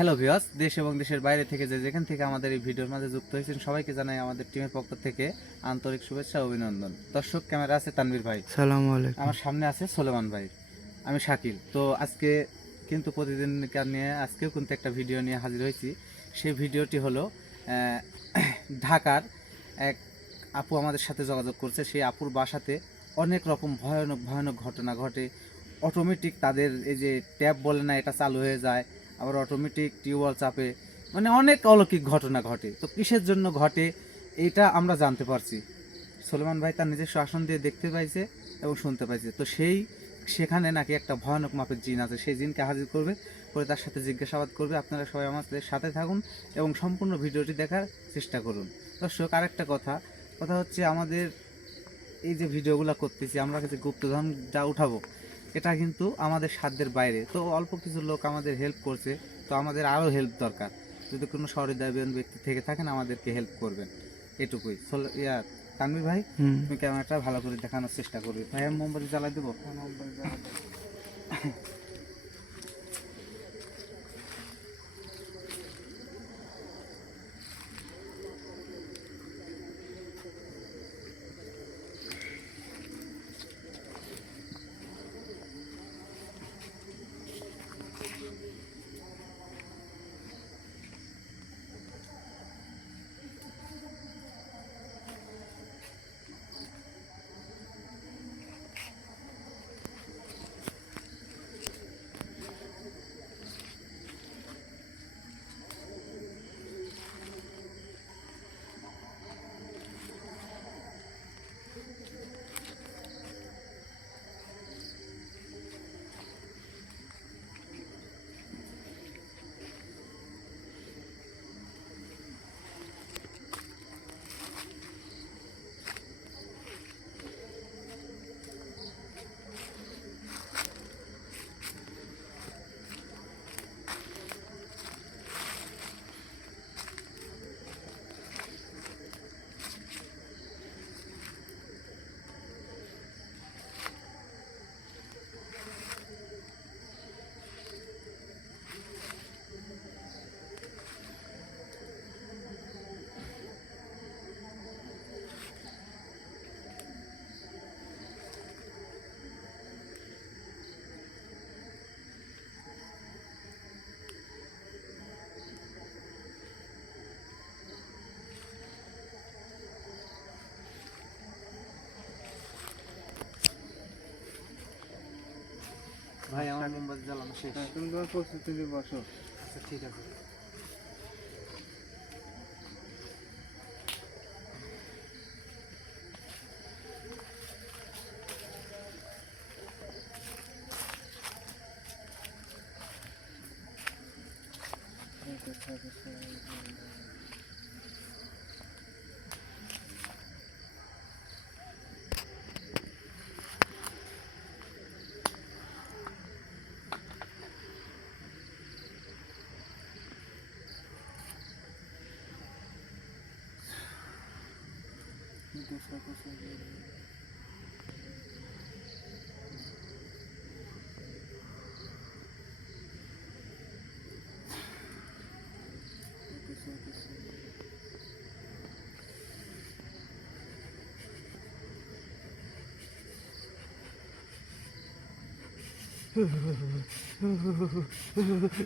Hello ভিওস দেশ এবং দেশের বাইরে থেকে যে যেখান থেকে আমাদের এই ভিডিওর মাঝে যুক্ত হয়েছেন সবাইকে জানাই আমাদের টিমের পক্ষ থেকে আন্তরিক শুভেচ্ছা অভিনন্দন। দর্শক ক্যামেরা আছে তানভীর ভাই। সালাম আলাইকুম। আমার সামনে আছে সোলেমান ভাই। আমি শাকিল। তো আজকে কিন্তু প্রতিদিনকার নিয়ে আজকেও কিন্তু একটা ভিডিও নিয়ে হাজির হয়েছি। সেই ভিডিওটি হলো ঢাকার এক আপু আমাদের সাথে যোগাযোগ করছে। সেই আপুর বাসাতে অনেক রকম ভয়ানক ভয়ানক ঘটনা ঘটে। অটোমেটিক তাদের এই যে ট্যাব বলে না এটা চালু হয়ে যায়। আবার অটোমেটিক টিউবওয়েল চাপে। মানে অনেক অলৌকিক ঘটনা ঘটে। তো কিসের জন্য ঘটে, এইটা আমরা জানতে পারছি। সলেমান ভাই তার নিজস্ব আসন দিয়ে দেখতে পাইছে এবং শুনতে পাইছে। তো সেই, সেখানে নাকি একটা ভয়ানক মাপের জিন আছে। সেই জিনকে হাজির করবে করে তার সাথে জিজ্ঞাসাবাদ করবে। আপনারা সবাই আমাদের সাথে থাকুন এবং সম্পূর্ণ ভিডিওটি দেখার চেষ্টা করুন। দর্শক, আরেকটা কথা। কথা হচ্ছে আমাদের এই যে ভিডিওগুলো করতেছি, আমরা যে গুপ্তধনটা উঠাবো। এটা কিন্তু আমাদের সাধ্যের বাইরে। তো অল্প কিছু লোক আমাদের হেল্প করছে তো আমাদের আরও হেল্প দরকার। যদি কোনো সহৃদয়বান ব্যক্তি থেকে থাকেন আমাদেরকে হেল্প করবেন। এটুকুই। সোল- ইয়া তানভীর ভাই তুমি ক্যামেরাটা ভালো করে দেখানোর চেষ্টা করবে। ভাই আমি মোমবাতি জ্বালাই দেবো। ভাই আমার মোমবাতি জ্বালানো শেষ। তুমি তোমার প্রস্তুতি বসো। আচ্ছা ঠিক আছে।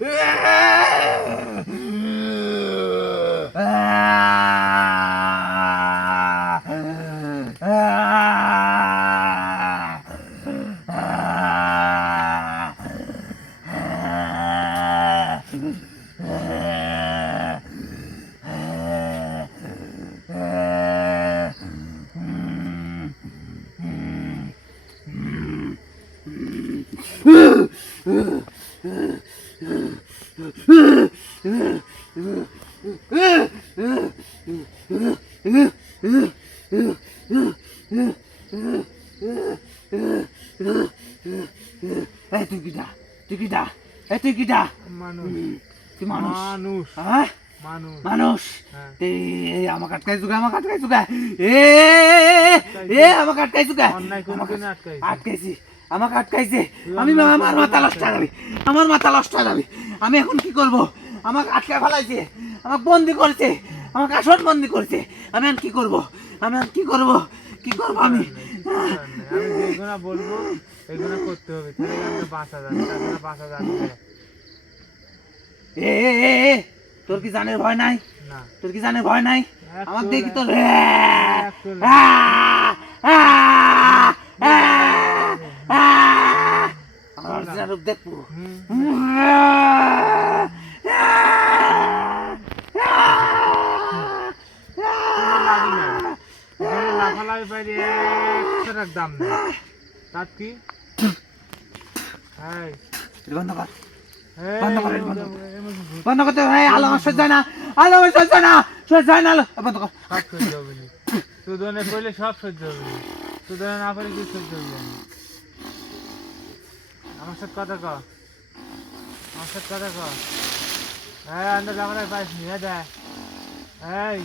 Ah! এই তুই কিটা তুই কিটা এই তুই কিটা মানুষ। তুই মানুষ। মানুষ। হ্যাঁ। মানুষ আমাকে আটকাই চুকা আমাকে আটকাই চুকা এ এ আমাকে আটকাই চুকা আটকাইছে? আমাকে আটকাইছে। আমি আমার মাথা হয়ে যাবে। আমার মাথা হয়ে যাবে। আমি এখন কি করব? আমাকে আটকে ফেলাইছে আমাকে বন্দি করছে আমাকে আসন বন্দি করছে। আমি আর কি করব? আমি আর কি করব? কি করব আমি? আমি যেগুলো বলব এগুলো করতে হবে তাহলে আমাকে বাঁচা যাবে তাছাড়া বাঁচা যাবে। এ এ, এ, এ, তোর কি জানের ভয় নাই? না। তোর কি জানের ভয় নাই? আমার দেখি তোর এ, একটু আ, আ, আ, আ। আমার রূপ দেখব হুম, কোনো লাভই নাই লাফালাফি পাইলে একশো দাম নেই। তার কি? বন্ধ কর। বন্ধ কর, বন্ধ করতে আলো আমার সহ্য না। আলো আমার সহ্য না। সহ্য না। আলো বন্ধ কর। সব সহ্য হবে না। তুই সব সহ্য হবে না। না পারলে কি সহ্য হবে আমার সাথে কথা কর আমার সাথে কথা কর হ্যাঁ আন্দাজ আমার পাইস নি। হ্যাঁ দেখ। এই।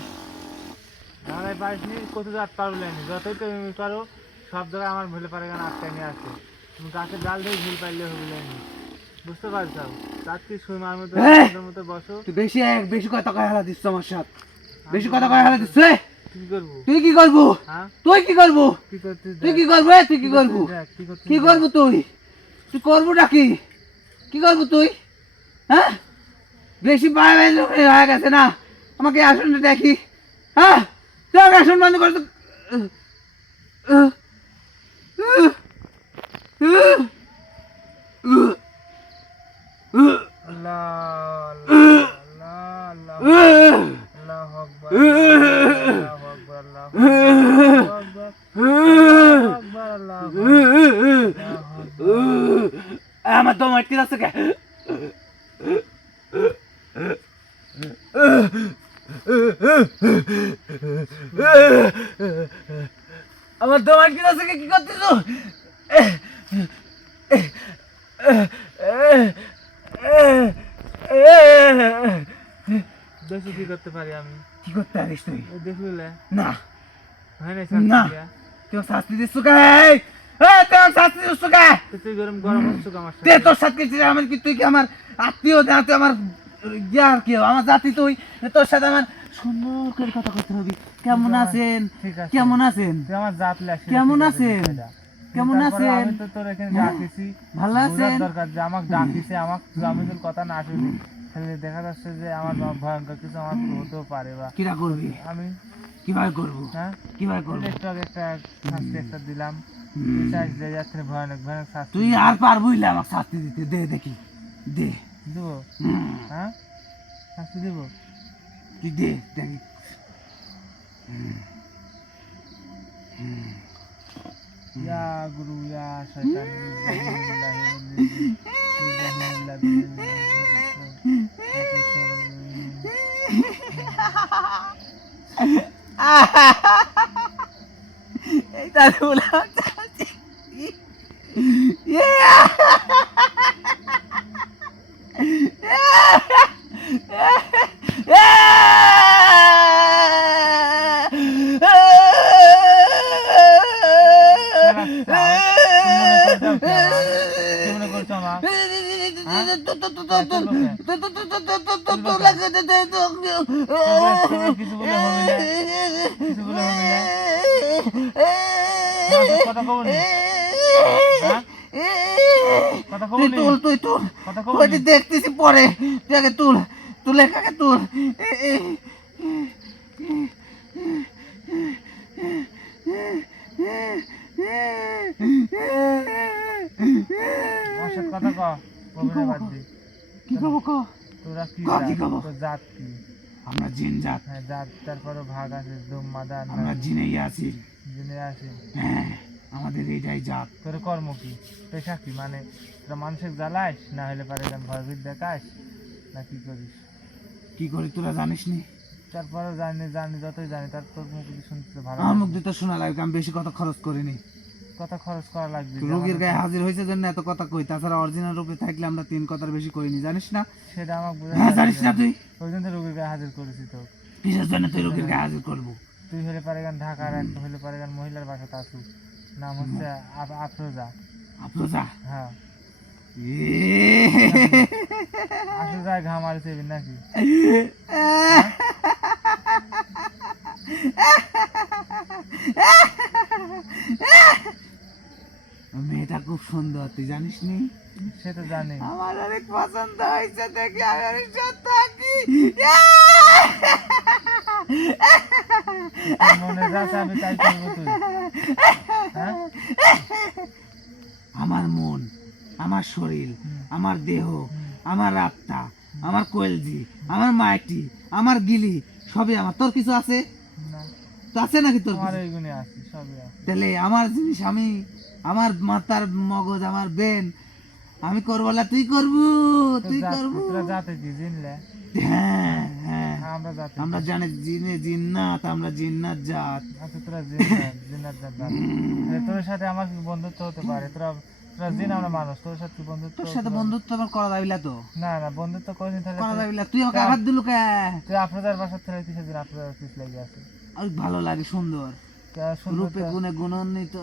আমার পাইস নি কত রাত পারলে যতই তুমি পারো সব জায়গায় আমার ভুলে পারে কেন আটকে নিয়ে আসে। তুমি গাছে জাল দিয়ে ভুল পাইলে হবে নি বুঝতে পারছ? তার কি সুই মার মতো! সুন্দর মতো বসো? তুই বেশি বেশি কথা কয়ে হেলা দিচ্ছ আমার সাথে? বেশি কথা কয়ে হেলা দিচ্ছ এ, কি করব? তুই কি করব? হ্যাঁ? তুই কি করব? তুই কি করব তুই কি করব? কি করব তুই? তুই করব নাকি কি করব তুই? হ্যাঁ? বেশি পায়ে হয়ে গেছে না? আমাকে আসনটা দেখি। হ্যাঁ? আসন বন্ধ করে লা লা লা আল্লাহ আল্লাহ আকবার আল্লাহ আকবার আল্লাহ আকবার আল্লাহ আকবার আল্লাহ আমার দম আটকে যাচ্ছে কে আমার দম আটকে যাচ্ছে কে কি করতেছ দেখো কি করতে পারি আমি কি করতে পারিস তুই এই দেখলে না হয় না না। শাস্তি তুই শাস্তি দিচ্ছ কে? এই শাস্তি দিচ্ছ কে? তুই গরম গরম হচ্ছ আমার তে তোর সাথে আমার কি তুই কি আমার আত্মীয়? না তুই আমার ইয়ার কি? আমার জাতি তুই? তোর সাথে আমার সুন্দর করে কথা করতে হবে। কেমন আছেন? কেমন আছেন? আমার জাত লাগছে কেমন আছেন? কেমন আছেন? আমি তো তোর এখানে ডাকিছি ভালো বোঝার আছেন? দরকার যে আমাকে ডাকিছে আমাকে আমি তোর কথা না শুনি। দেখা যাচ্ছে যে আমার ভয়ঙ্কর কিছু আমার হতেও পারে বা কিরা করবি? আমি কীভাবে করব? হ্যাঁ? কীভাবে করব? একটু একটা শাস্তি একটা দিলাম। তুই যাচ্ছে ভয়ানক ভয়ানক শাস্তি তুই আর পারবই না আমাকে শাস্তি দিতে। দে দেখি। দে। দেবো? হ্যাঁ? শাস্তি দেবো? তুই দে দেখি। ইয়া গুরু ইয়া শয়তান। এই তাহলে বলে মনে করছ আমার কিছু বলে হবে না কিছু বলে হবে না কথা কব নি হ্যাঁ? কথা কব তুই নি তুল তুই তুল কথা কব তুই নি দেখতেছি পরে তুই আগে তুল তুলে কাকে তুল আমার সাথে কথা ক দি। কি তোরা কি ক, জাত? কব? আমরা জিন জাত। হ্যাঁ জাত তারপরে ভাগ আছে আমরা জিনেই আছি। জেনে আছে। হ্যাঁ আমাদের এইটাই জাত। তোর কর্ম কি? পেশা কি? মানে তোরা মানুষের জ্বালাস না হলে পারে ভয়ভীত দেখাস? না কি করিস? কি করি তোরা জানিস নি তারপরে জানি জানি যতই জানি তার তোর মুখ দিয়ে শুনতে ভালো আমার মুখ দিয়ে তো শোনা লাগবে আমি বেশি কথা খরচ করিনি। কথা খরচ করা লাগবে রোগীর গায়ে হাজির হয়েছে জন্য এত কথা কই তাছাড়া অরিজিনাল রূপে থাকলে আমরা তিন কথার বেশি করিনি জানিস না? সেটা আমাকে বোঝা হ্যাঁ জানিস না তুই? ওই জন্য রোগীর গায়ে হাজির করেছি তো। কিসের জন্য তুই রোগীর গায়ে হাজির করব? তুই হলে পারে গান ঢাকার এক হলে পারে গান মহিলার বাসা আসু নাম হচ্ছে আফরোজা। আফরোজা? হ্যাঁ। যায় ঘাম আর নাকি? মেয়েটা খুব সুন্দর তুই জানিস নি? সে তো জানি। আমার অনেক পছন্দ হয়েছে দেখে আমি অনেক থাকি। মনে যাচ্ছে আমি তাই করব তুই। হ্যাঁ? আমার মন আমার শরীর আমার দেহ আমার আত্মা আমার কয়েলজি আমার মাটি আমার গিলি সবই আমার। তোর কিছু আছে? আছে নাকি তোর আমার এইগুলি আছে সবই আছে। তাহলে আমার জিনিস আমি আমার মাথার মগজ আমার বেন আমি করব না তুই করবু তুই করবু। তোরা জাতে কি জিনলে। হ্যাঁ হ্যাঁ। আমরা জাতে আমরা জানি জিনে জিন্নাত আমরা জিন্নাত জাত। আচ্ছা তোরা জিন্নাত জিন্নাত জাত জাত। তোর সাথে আমার কি বন্ধুত্ব হতে পারে? তোরা তোরা জিন আমরা মানুষ তোর সাথে বন্ধুত্ব তোর সাথে বন্ধুত্ব আমার করা যাবিলা তো? না না বন্ধুত্ব তাহলে করা তুই- আমাকে আঘাত দিলু কে? তুই আপনাদের বাসার থেকে কিসের আছে আর ভালো লাগে সুন্দর। রূপে গুণে গুণান্বিত।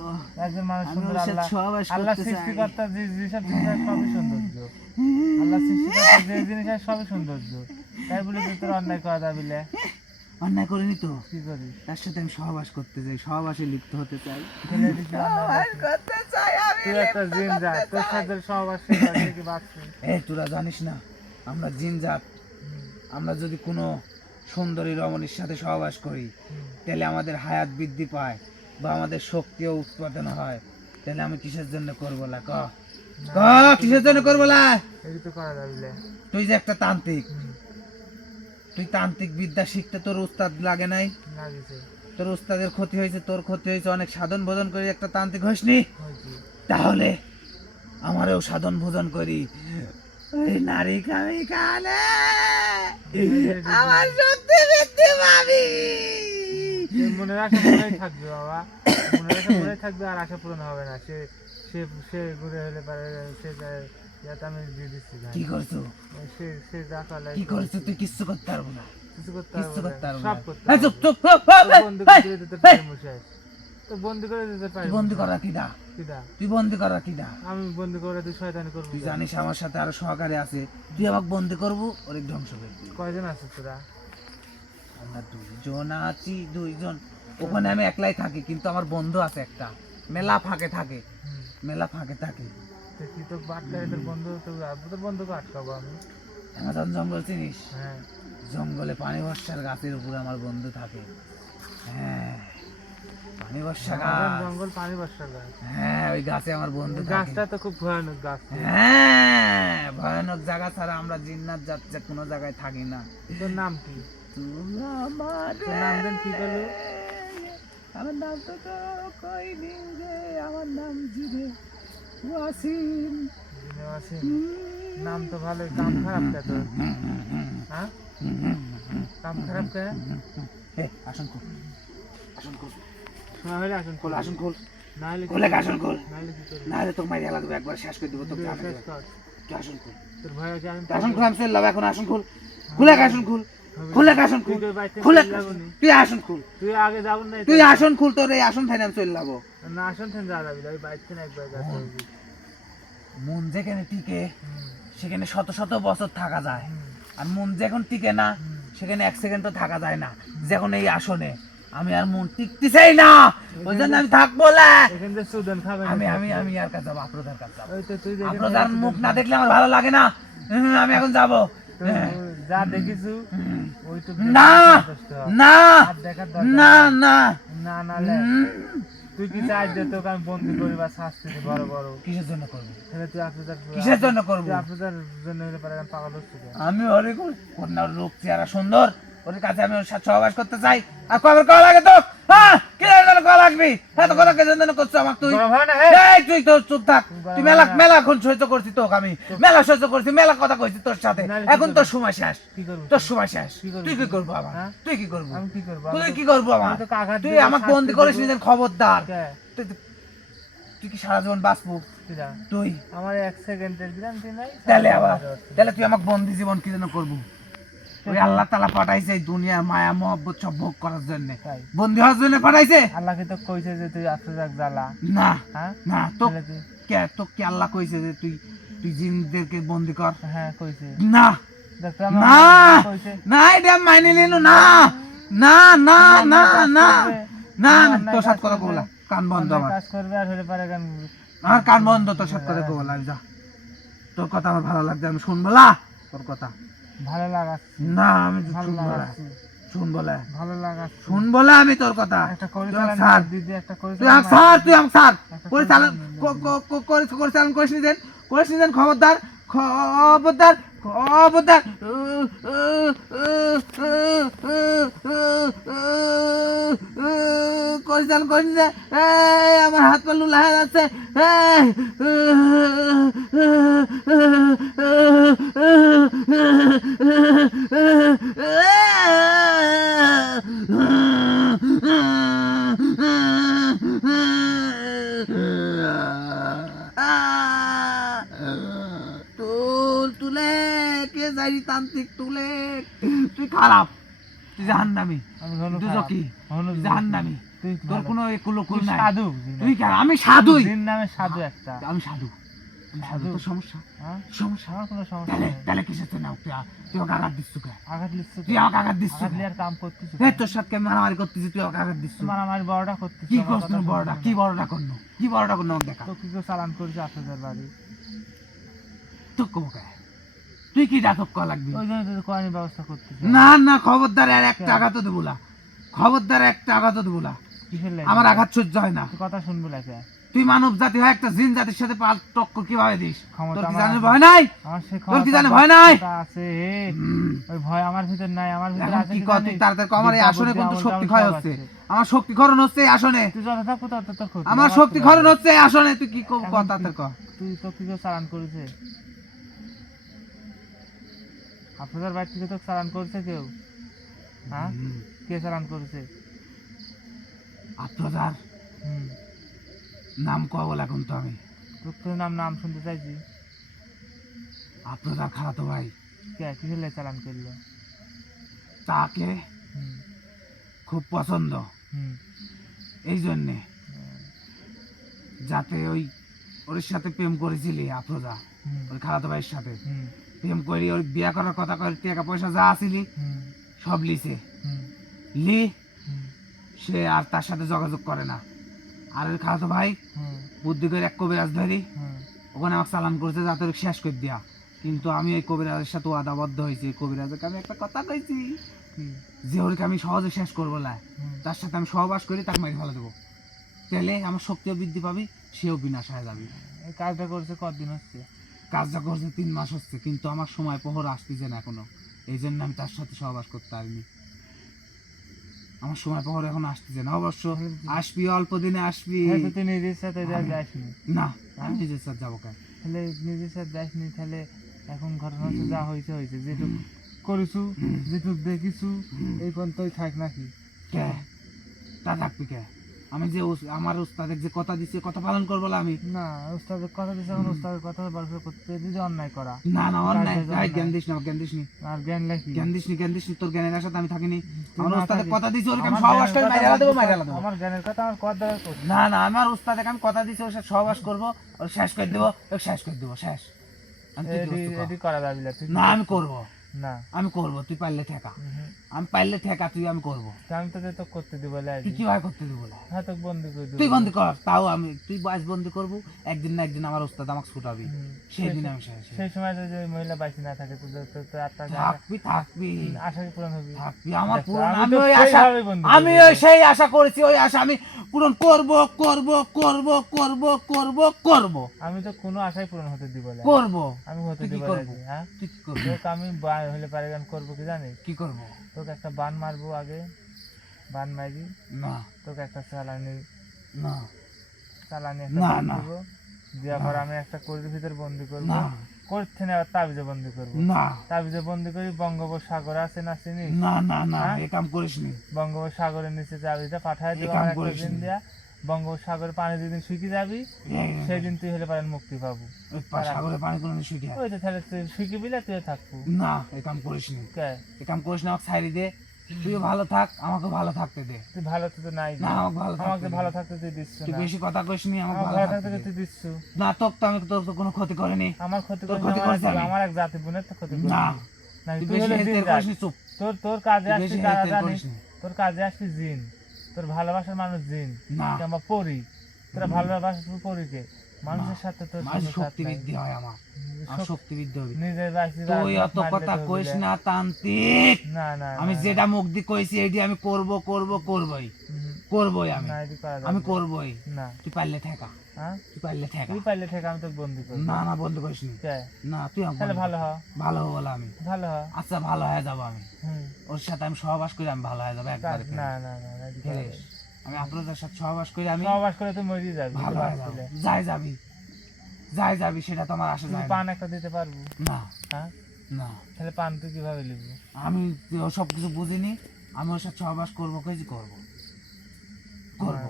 একজন মানুষ সুন্দর আল্লাহ আল্লাহ সৃষ্টিকর্তা যে যেসব জিনিস সবই সৌন্দর্য। আল্লাহ সৃষ্টিকর্তা যে জিনিস সবই সৌন্দর্য। তাই বলে যে তোর অন্যায় করা যাবিলে অন্যায় করিনি তো? কি করিস? তার সাথে আমি সহবাস করতে চাই সহবাসে লিপ্ত হতে চাই? করতে আমি তুই একটা জিন যা তোর সাথে সহবাস করে কি বাঁচছিস এই তোরা জানিস না আমরা জিন জাত। আমরা যদি কোনো সুন্দরী রমণীর সাথে সহবাস করি। তাহলে আমাদের হায়াত বৃদ্ধি পায় বা আমাদের শক্তিও উৎপাদন হয়। তাহলে আমি কিসের জন্য করব না ক? কিসের জন্য করব যাবিলে তুই যে একটা তান্ত্রিক। তুই তান্ত্রিক বিদ্যা শিখতে তোর উস্তাদ লাগে নাই? তোর উস্তাদের ক্ষতি হয়েছে তোর ক্ষতি হয়েছে অনেক সাধন ভোজন করে একটা তান্ত্রিক হসনি তাহলে আমারও সাধন ভোজন করি। ওই নারী কামি কালে আমার সত্যি বৃদ্ধি পাবি সে মনে রাখা মনেই থাকবে বাবা। মনে রাখা মনে থাকবে আর আশা পূরণ হবে না। সে সে সে ঘুরে হলে পারে সে ইয়াতে আমি দিয়ে দিচ্ছি কি করছ? সে সে যা করে কি করছ? তুই কিচ্ছু করতে পারব না। কিছু করতে পারব না, পারব সব করতে পারব। চুপ চুপ, চুপ, তো বন্দি করে দিতে পারি। তো বন্দি করে দিতে পারি তুই বন্দি করা করা কিডা আমি বন্দি করে তুই শয়তানি করবি তুই জানিস আমার সাথে আরও সহকারী আছে। তুই আমাকে বন্দি করব ওরে ধ্বংস কয়জন আছিস তোরা? আমরা দুইজন আছি দুইজন। ওখানে আমি একলাই থাকি কিন্তু আমার বন্ধু আছে একটা। মেলা ফাঁকে থাকে। মেলা ফাঁকে থাকে। তো কি তোর বন্ধু? তোর বন্ধুকে আটকাবো আমি। আমাজন জঙ্গল চিনিস? হ্যাঁ। জঙ্গলে পানি বর্ষার গাছের উপরে আমার বন্ধু থাকে। হ্যাঁ। পানি বর্ষা গাছ। জঙ্গল পানি বর্ষা গাছ। হ্যাঁ ওই গাছে আমার বন্ধু গাছটা তো খুব ভয়ানক গাছ হ্যাঁ ভয়ানক জায়গা ছাড়া আমরা জিন্নাত যাচ্ছে কোনো জায়গায় থাকি না। তোর নাম কি? তুমি আমার নাম দেন কি করল আমার নাম তো তো কইনি রে আমার নাম জিরে ওয়াসিম। ওয়াসিম। নাম তো ভালোই কাম খারাপ কে তোর? হ্যাঁ? কাম খারাপ কে? আসন আসন খোল হলে আসুন খোল আসন খোল। না হলে খোলে আসন খোল। না হলে কি করবি? না হলে তোকে মাইরে লাগবে একবার শেষ করে দেবো তোকে তুই আসন খোল। তোর ভয়কে আমি খোল আমি চলে এখন আসন খোল। খুলে আসন খোল। খুলে আসন খুল। তোর খুলে চলে যাব নি? তুই আসন খুল। তুই আগে যাব না তুই আসন খুল তোর এই আসন চলে না আসুন থেন যা যাবি ওই বাইক থেকে একবার যাতে মন যেখানে টিকে সেখানে শত শত বছর থাকা যায়। আর মন যখন টিকে না সেখানে এক সেকেন্ড তো থাকা যায় না যখন এই আসনে। আমি আর মন টিকতেছেই না। ওই জন্য আমি থাকব না। আমি আমি আমি আর কাছে যাব আপনাদের কাছে যাব। আপনাদের মুখ না দেখলে আমার ভালো লাগে না। আমি এখন যাব। তুই যা দেখিছু ওই তো না না না না। না না তুই কি চাই যে তোকে আমি বন্দি করি বা শাস্তি বড় বড়। কিসের জন্য করব? তাহলে তুই আপনাদের কিসের জন্য করব? আপনাদের জন্য হলে পারে পাগল হচ্ছি? আমি কন্যার রূপ চেহারা সুন্দর। ওর কাছে আমি ওর সাথে সহবাস করতে চাই। আর কবে কল লাগে তো? হ্যাঁ কি জন্য কল লাগবি? হ্যাঁ তো কথা জন্য করছ আমাকে তুই? গরম না হে? এই তুই তো চুপ থাক। তুই মেলা মেলা এখন সহ্য করছি তোকে আমি। মেলা সহ্য করছি মেলা কথা কইছি তোর সাথে। এখন তোর সময় শেষ। তোর সময় শেষ। তুই কি করব আমার? তুই কি করব? আমি কি করব? তুই কি করব আমার? আমি তো কাঘাত তুই আমাকে বন্দি করিস দিব। নিজের খবরদার? তুই তুই কি সারা জীবন বাঁচবো? তুই। আমার এক সেকেন্ডের গ্যারান্টি নাই তাহলে আবার তাহলে তুই আমাকে বন্দি জীবন কি জন্য করব? ওই আল্লাহ তালা পাঠাইছে দুনিয়া মায়া মহব্বত সব ভোগ করার জন্য। বন্দি হওয়ার জন্য পাঠাইছে? আল্লাহকে তো কইছে যে তুই আফসোস জ্বালা? না হ্যাঁ? না তো কে তো কি আল্লাহ কইছে যে তুই তুই জিনদেরকে বন্দি কর? হ্যাঁ কইছে। না। না। না এটা মাইনে নিল না। না না না না। না না তোর সাথে কথা বলা কান বন্ধ আমার। কাজ করবে আর হলে পারে গান আমার কান বন্ধ তোর সাথে কথা বলা যা। তোর কথা আমার ভালো লাগছে আমি শুনব তোর কথা। ভালো লাগাচ্ছে না আমি ভালো লাগাচ্ছে শুনব না ভালো লাগাচ্ছে শুনব না আমি তোর কথা একটা করে তুই আমাকে চালান দিদি একটা করে তুই আম ছাড় তুই আমাকে ছাড় একটা পরিচালন ক- ক- ক- করিস নি দেন করিস নি দেন খবরদার খবরদার খবরদার পরিচালন করিস আমার হাত পা লুলা হয়ে যাচ্ছে। তুল কে যাই তান্ত্রিক তুই খারাপ তুই জাহান্নামি। আমি হনু তুই খারাপ। কি হনু তুই জাহান্নামি। তোর। কোনো নাই। সাধু। তুই কেন? আমি সাধুই। নামে সাধু একটা। আমি সাধু? সমস্যা? সমস্যা? আমার কোনো সমস্যা নেই। তাহলে কিসের তো তুই তুই আমাকে আঘাত দিচ্ছ কে আঘাত লিখছো তুই আমাকে আঘাত দিচ্ছ আঘাত কাম করতেছি হে তোর সাথে মারামারি করতেছি তুই আঘাত দিচ্ছ তোমার আমার বড়টা করতেছি কি করছ তুমি বড়টা? কি বড়টা করনো কি বড়টা করনো দেখা? তো কি করে চালান করেছে আট হাজার বাড়ি কে তুই কি ডাকব করা লাগবি? ওই জন্য তো কয়েনি ব্যবস্থা করতেছি না না খবরদার আর একটা আঘাতও দেবো না। খবরদার একটা আঘাতও দেবো না। আমার আঘাত সহ্য হয় না। কথা শুনব লাগে তুই মানব জাতি হয় একটা জিন জাতির সাথে পাল টক্কর কীভাবে দিস? তোর কি আছে। ভয় নাই? তোর কি জানে ভয় নাই? আছে। ওই ভয় আমার ভিতর নাই আমার ভিতর আছে কি কি জানিস? তাড়াতাড়ি আমার এই আসনে কিন্তু শক্তি ক্ষয় হচ্ছে। আমার শক্তি খরণ হচ্ছে এই আসনে। তুই যত থাকব তত তোর আমার শক্তি তো ভালো। হচ্ছে এই আসনে। তুই কি কর তাড়াতাড়ি কর। তুই তো কি চালান করেছে আপনাদের বাড়ি থেকে তো চালান করছে কেউ? হ্যাঁ? কে চালান করেছে? হুম। নাম কব এখন তো আমি? তোর নাম নাম শুনতে চাইছি। আত্মজার খালাতো ভাই। কে কিসের লাই চালান করল? তাকে খুব পছন্দ। হুম। এই জন্যে। যাতে ওই ওর সাথে প্রেম করেছিলি আফরোজা ওই খালাতো ভাইয়ের সাথে। হুম। প্রেম করি ওর বিয়া করার কথা করে টাকা পয়সা যা আসিলি সব লিছে। লি সে আর তার সাথে যোগাযোগ করে না। আর ওই খালাতো ভাই বুদ্ধি করে এক কবিরাজ ধরি ওখানে আমাকে চালান করেছে যাতে শেষ করে দেয়া। কিন্তু আমি এই কবিরাজের সাথে ওয়াদাবদ্ধ হয়েছি কবিরাজকে আমি একটা কথা কইছি যে ওরকে আমি সহজে শেষ করব না। তার সাথে আমি সহবাস করি তাকে মেরে ফেলে দেবো। তাহলে আমার শক্তিও বৃদ্ধি পাবি সেও বিনাশ হয়ে যাবে। এই কাজটা করছে কতদিন হচ্ছে? কাজটা করছে তিন মাস হচ্ছে কিন্তু আমার সময় প্রহর আসতেছে না এখনও। এই জন্য আমি তার সাথে সহবাস করতে পারিনি। আমার সময় প্রহর এখন আসতেছে না। অবশ্য আসবি অল্প দিনে আসবি। হ্যাঁ, তুই নিজের সাথে যাসনি না। আমি নিজের সাথে যাব কেন? তাহলে নিজের সাথে যাসনি তাহলে এখন ঘটনা যা হয়েছে হয়েছে যেটুক করিছু যেটুক দেখিছু এই পর্যন্তই থাক নাকি? কে? তা থাকবি কে? আমি যে আমার উস্তাদের যে কথা দিচ্ছি কথা পালন করব আমি? না উস্তাদের কথা এখন উস্তাদের কথা ব্যবসা করতে যদি অন্যায় করা। না না অন্যায়? জ্ঞান দিস না জ্ঞান দিস নি। আর জ্ঞান লেখি জ্ঞান দিস নি জ্ঞান দিস নি তোর জ্ঞানের সাথে আমি থাকিনি। আমার উস্তাদের কথা দিছি ওরকে আমি আমার সহবাস করে মাইরা কথা দেবো মাইরা দেবো। আমার জ্ঞানের কথা আমার করছে না না আমার আমি কথা দিছি ওর সাথে সহবাস করব ওর শেষ করে দেবো ওর শেষ করে দেবো শেষ। আমি করা। যাবে না আমি করব। না। আমি করব তুই পারলে ঠেকা। আমি পারলে ঠেকা তুই আমি করব। আমি তো তো করতে দিব তুই কীভাবে করতে দিব হ্যাঁ তো বন্দি করে তুই বন্দি কর তাও আমি তুই বয়স বন্দি করব একদিন না একদিন আমার উস্তাদ আমাকে ছুটাবি। সেই দিন আমি সেই সময় যদি ওই মহিলা বাইসি না থাকে তো তো আর থাকবি থাকবি। আশা পূরণ হবে? থাকবি আমার পূরণ আমি ওই আশা আমি ওই সেই আশা করেছি ওই আশা আমি পূরণ করব করব করব করব করব করব। আমি তো কোনো আশাই পূরণ হতে দিব না। করব। আমি হতে তুই দিব? না হ্যাঁ? তুই কি করবি? তোকে আমি বা- হলে পারে গান করব কি জানিস কি করব? তোকে একটা বান মারবো আগে। বান মারি না। তোকে একটা চালানি। না। চালানি না, না। দেওয়ার পর আমি একটা করির ভিতর বন্দি করব। না। করতে না তাবিজে বন্দি করব। না। তাবিজে বন্দি করি বঙ্গোপসাগর আছে না চিনিস? না না না। হ্যাঁ? এ কাম করিস নি। বঙ্গোপসাগরের নিচে চাবিটা পাঠায় দেবো আমার একটা দিন। দেয়া। বঙ্গোপসাগর পানি যেদিন শুকিয়ে যাবি এই- সেই দিন তুই হলে পারেন মুক্তি পাবো। ওই পা- সাগরে পানি কোনো নিশ্চয় ওই তো তাহলে তুই শুকিয়ে বিলে তুই থাকব। না এ কাম করিস নি। কে? এ কাম করিস না আমাকে ছাইরি দে। তুইও ভালো থাক আমাকে ভালো থাকতে দে। তুই ভালো তো নাই না আমাকে ভালো আমাকে থাকতে ভালো দে। থাকতে তুই দিচ্ছ তুই বেশি কথা কইস নি আমাকে ভালো থাকতে। তুই দিচ্ছ না। তোর তো আমি তোর তো কোনো ক্ষতি করিনি। আমার ক্ষতি ক্ষতি আমার এক- আমার এক জাতি বোনের তো ক্ষতি করিস না না তুই তুই বেশি হলে হেরফের জিন করিস নি, চুপ। তোর তোর কাজে তুই আসছিস। তোর কাজে আসছিস জিন। তোর ভালোবাসার মানুষ জিন। আমরা পড়ি পরি। তোরা ভালোবাসার পরিকে। মানুষের সাথে তোর শক্তি বৃদ্ধি হয় আমার। শক্তি বৃদ্ধি হবে। নিজের তুই অত কথা কইস। না তান্ত্রিক। না না আমি যেটা মুখ দিয়ে কইছি এটি আমি করব করব করবই। করবোই আমি। আমি। করবই। না। তুই পারলে ঠেকা হ্যাঁ? তুই পারলে তুই থেকে আমি তোকে করব না না বন্ধ করিস নি। না তুই তাহলে ভালো হ। ভালো হব আমি। ভালো হ। আচ্ছা ভালো হয়ে যাব আমি। ওর সাথে আমি সহবাস করে আমি ভালো হয়ে যাব একবারে না না না না এটি করা ফেরে যাবে না। আমি আপনাদের সাথে সহবাস করে আমি সহবাস করে তুই মরিয়ে যাবি ভালো হয়ে যাব। যাই যাবি। যাই যাবি সেটা তোমার যায় পান একটা দিতে পারব? না। হ্যাঁ? না। তাহলে পান তুই কীভাবে নিবি? আমি সব কিছু বুঝিনি। আমি ওর সাথে সহবাস করব করব? করব।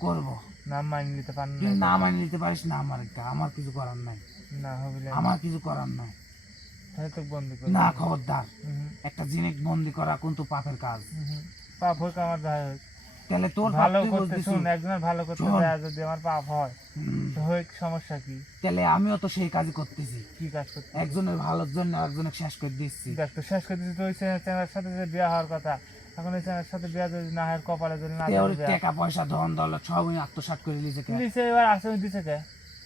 করব। নাম মানি নিতে তুই না মানে নিতে পারিস না আমার একটা আমার কিছু করার নাই। না হবে আমার কিছু করার নাই। তাহলে তোকে বন্দি না খবরদার। একটা জিনিস বন্দি করা কিন্তু পাপের কাজ। পাপ হোক আমার যাই হোক। তাহলে তোর ভালো করতে শুন একজনের ভালো করতে যায় যদি আমার পাপ হয় হোক সমস্যা কি? তাহলে আমিও তো সেই কাজই করতেছি। কি কাজ করতে একজনের ভালোর জন্য একজনের শেষ করে দিচ্ছি। দেখ তো শেষ করে দিচ্ছি তো ওই সাথে যে বিয়ে হওয়ার কথা। এখন সাথে বিয়ে যদি না হয় কপালে যদি না টাকা পয়সা ধন দৌলত সব আত্মসাৎ করে লিছে কে? লিসে এবার আসে দিছে কে?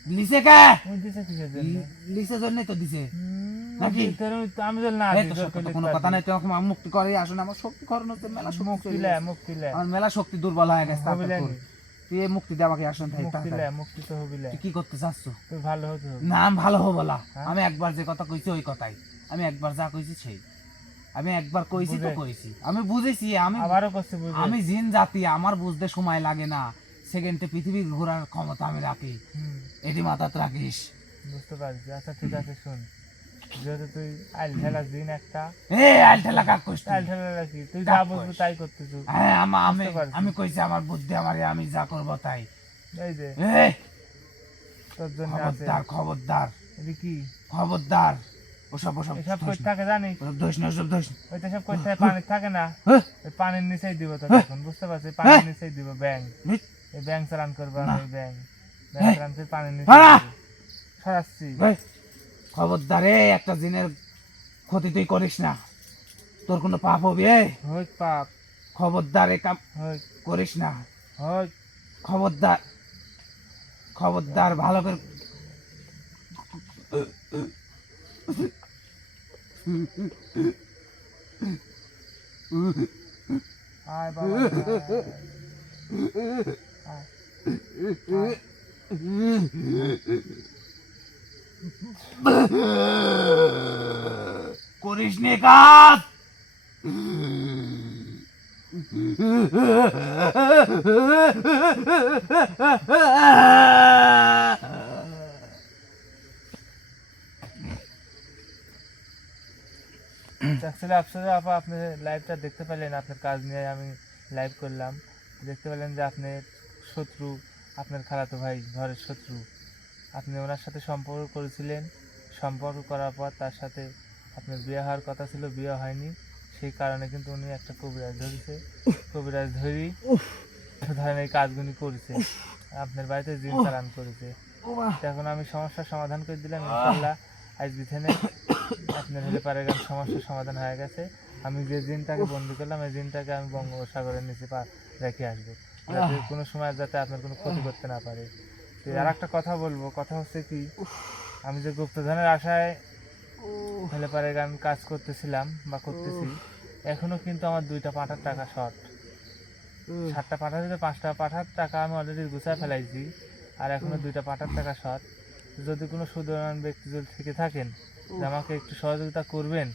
লিছে কে? দিছে কিসের জন্য? জন্যই তো দিছে। নাকি? আমি যদি না কোনো কথা নাই আমাকে মুক্তি করে। আসুন আমার শক্তি খরণ হচ্ছে মেলা শক্তি মুক্তি মুক্তি আমার মেলা শক্তি দুর্বল হয়ে গেছে হবিলে তুই মুক্তি দিয়ে আমাকে আসুন মুক্তি তো হবিলে কি করতে চাচ্ছ তুই ভালো হতে না ভালো হব বলা হ্যাঁ? আমি একবার যে কথা কইছি ওই কথাই। আমি একবার যা কইছি সেই। আমি একবার কইছি তো কইছি। আমি বুঝেছি আমি আবারও বুঝে। আমি জিন জাতি আমার বুঝতে সময় লাগে না। সেকেন্ডে পৃথিবী ঘোরার ক্ষমতা আমি রাখি। এটি মাথাত রাখিস। বুঝতে পারছি। আচ্ছা ঠিক আছে শুন। যেহেতু তুই আইল ঠেলাস দিন একটা। এ আল ঠেলা কাক তুই? আইল ঠেলা রাখি তুই যা বুঝবি তাই করতেছিস হ্যাঁ আমা- আমি আমি কইছি আমার বুদ্ধি আমার আমি যা করব তাই। এই যে। এই তোর জন্য আছে। খবরদার খবরদার। কি? খবরদার। ওসব ওসব এসব ধইস কই না। থাকে জানিস? ওসব ধইস না ওসব ধইস না। ওই তো সব কই থাকে পানি থাকে না? ওই পানির নিচেই দিব তো তখন বুঝতে পারছিস? পানির নিচেই দিব ব্যাং। হুম? এই ব্যাং চালান করব না। আমি ব্যাং। ব্যাং? চালান তুই পানির নিচে হারা! দিবি। সরাচ্ছি এই, খবরদার এ একটা জিনের ক্ষতি তুই করিস না। তোর কোনো পাপ হবে পাপ। খবরদার কাম করিস না। হোক খবরদার খবরদার ভালো করে আয় বাবা আয়। আয়। করিস নে কাজ আসলে আসলে আপা আপনি লাইভটা দেখতে পেলেন আপনার কাজ নিয়ে আমি লাইভ করলাম। দেখতে পেলেন যে আপনি শত্রু আপনার খালাতো ভাই ঘরের শত্রু। আপনি ওনার সাথে সম্পর্ক করেছিলেন। সম্পর্ক করার পর তার সাথে আপনার বিয়ে হওয়ার কথা ছিল বিয়ে হয়নি। সেই কারণে কিন্তু উনি একটা কবিরাজ ধরেছে। কবিরাজ ধরি ধরেন এই কাজগুলি করেছে। আপনার বাড়িতে জিন চালান করেছে। এখন আমি সমস্যার সমাধান করে দিলাম ইনশাল্লাহ আজ বিথানে আপনার হলে পারে গান সমস্যার সমাধান হয়ে গেছে। আমি যে জিনটাকে বন্দি করলাম এই জিনটাকে আমি বঙ্গোপসাগরের নিচে পা রেখে আসব। যাতে কোনো সময় যাতে আপনার কোনো ক্ষতি করতে না পারে। তো আর একটা কথা বলব কথা হচ্ছে কি আমি যে গুপ্তধনের আশায় হলে পারে গান কাজ করতেছিলাম বা করতেছি এখনও কিন্তু আমার দুইটা পাঠার টাকা শর্ট সাতটা পাঠা থেকে পাঁচটা পাঠার টাকা আমি অলরেডি গুছায় ফেলাইছি আর এখনও দুইটা পাঠার টাকা শর্ট যদি কোনো সুদর্শন ব্যক্তি যদি থেকে থাকেন যে আমাকে একটু সহযোগিতা করবেন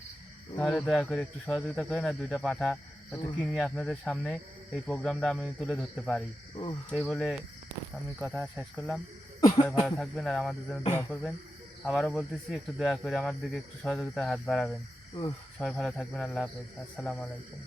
তাহলে দয়া করে একটু সহযোগিতা করেন আর দুইটা পাঠা যাতে কিনি আপনাদের সামনে এই প্রোগ্রামটা আমি তুলে ধরতে পারি। এই বলে আমি কথা শেষ করলাম। সবাই ভালো থাকবেন আর আমাদের জন্য দোয়া করবেন। আবারও বলতেছি একটু দয়া করে আমার দিকে একটু সহযোগিতার হাত বাড়াবেন। সবাই ভালো থাকবেন আল্লাহ হাফেজ। আসসালামু আলাইকুম।